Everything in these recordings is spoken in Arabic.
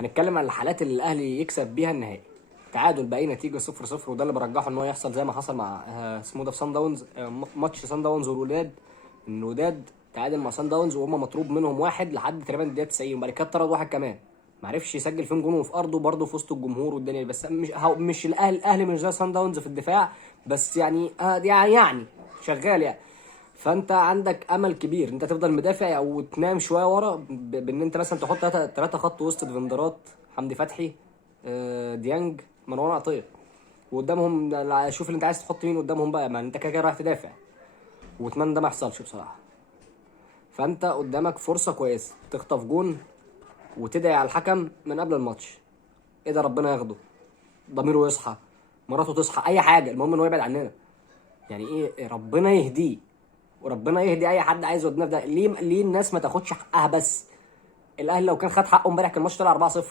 هنتكلم عن الحالات اللي الاهلي يكسب بيها النهائي. تعادل باي نتيجه 0-0، وده اللي برجحه ان هو يحصل زي ما حصل مع اسمه ده في سان داونز، ماتش سان داونز والوداد. ان الوداد تعادل مع سان داونز وهم مطلوب منهم واحد لحد تقريبا الدقيقه 90، وبعد كده طرد واحد كمان ما عرفش يسجل فيهم جون، وفي ارضه برضه في وسط الجمهور والدنيا. بس مش الاهلي مش زي سان داونز في الدفاع، بس يعني يعني شغال يعني. فانت عندك امل كبير انت تفضل مدافع او تنام شويه ورا، بان انت مثلا تحط ثلاثه خط وسط ديفندرات: حمدي فتحي، ديانج، مروان عطيه. وقدامهم شوف اللي انت عايز تحط مين قدامهم بقى، ما انت كده كده رايح تدافع. واتمنى ده ما يحصلش بصراحه. فانت قدامك فرصه كويسه تخطف جون وتدعي على الحكم من قبل الماتش. ايه ده، ربنا ياخده، ضميره يصحى، مراته تصحى، اي حاجه، المهم ان هو يبعد عننا. يعني ايه، ربنا يهديه وربنا يهدي اي حد عايز يودينا في ده. ليه الناس ما تاخدش حقها بس؟ الاهلي لو كان خد حقه امبارح كان الماتش طلع 4-0،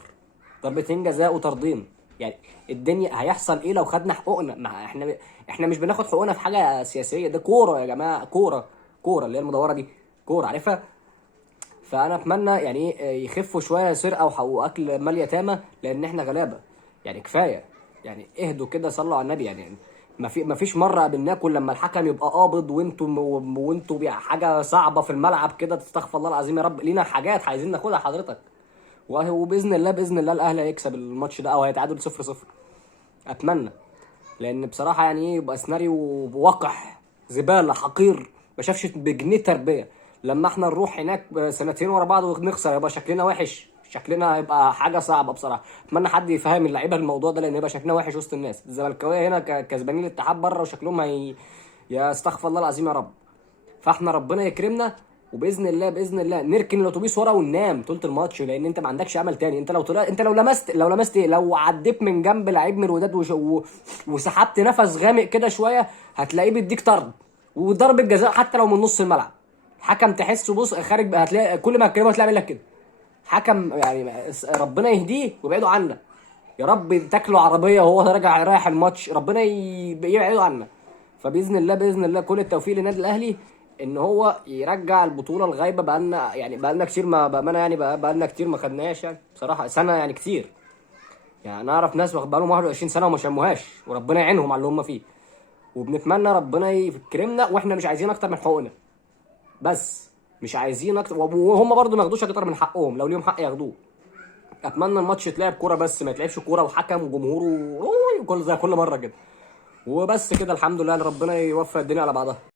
ضربتين جزاء وطردين. يعني الدنيا هيحصل ايه لو خدنا حقوقنا؟ ما احنا مش بناخد حقوقنا في حاجه سياسيه، ده كوره يا جماعه، كوره. كوره اللي هي المدوره دي، كوره عارفها. فانا اتمنى يعني ايه يخفوا شويه سرقه واكل مال يتامى، لان احنا غلابه. يعني كفايه، يعني اهدوا كده، صلوا على النبي يعني. ما فيش مره قابلناكم لما الحكم يبقى قابض وانتوا حاجه صعبه في الملعب كده، تستغفر الله العظيم يا رب، لينا حاجات عايزين ناخدها حضرتك. وباذن الله باذن الله الاهلي هيكسب الماتش ده او هيتعادل 0-0. اتمنى، لان بصراحه يعني ايه يبقى سيناريو وقح زباله حقير ما شافش بجنيه تربيه. لما احنا نروح هناك سنتين ورا بعض ونخسر يبقى شكلنا وحش، شكلنا هيبقى حاجه صعبه بصراحه. اتمنى حد يفهم اللعيبه الموضوع ده، لان يبقى شكلنا وحش وسط الناس. الزملكاويه هنا كسبانين الاتحاد بره وشكلهم يا استغفر الله العظيم يا رب. فاحنا ربنا يكرمنا، وباذن الله باذن الله نركن الاتوبيس ورا وننام طول الماتش، لان انت ما عندكش امل تاني. انت لو انت لو لمست ايه، لو عديت من جنب لعيب من الوداد وسحبت نفس غامق كده شويه، هتلاقيه بيديك طرد وضربه جزاء حتى لو من نص الملعب. حكم تحسه بص خارج، هتلاقي كل ما تكلمه هتلاقي لك كده. حكم يعني ربنا يهديه ويبعده عنا. يا رب تاكله عربيه وهو رايح الماتش، ربنا يبعده عنا. فباذن الله باذن الله كل التوفيق للنادي الاهلي، ان هو يرجع البطوله الغايبه. بقالنا كتير ما بامانه، يعني بقالنا كتير ما خدناهاش يعني بصراحه، سنه يعني كتير. يعني انا اعرف ناس بقالهم 21 سنه وما شموهاش، وربنا يعينهم على اللي هم فيه. وبنتمنى ربنا يكرمنا، واحنا مش عايزين اكتر من حقوقنا بس. مش عايزين اكتر، وهم برضو ما ياخدوش اكتر من حقهم، لو ليهم حق ياخدوه. اتمنى الماتش يتلعب كوره بس، ما يتلعبش كوره وحكم وجمهور وكل زي كل مره كده. وبس كده، الحمد لله، ربنا يوفق الدنيا على بعضها.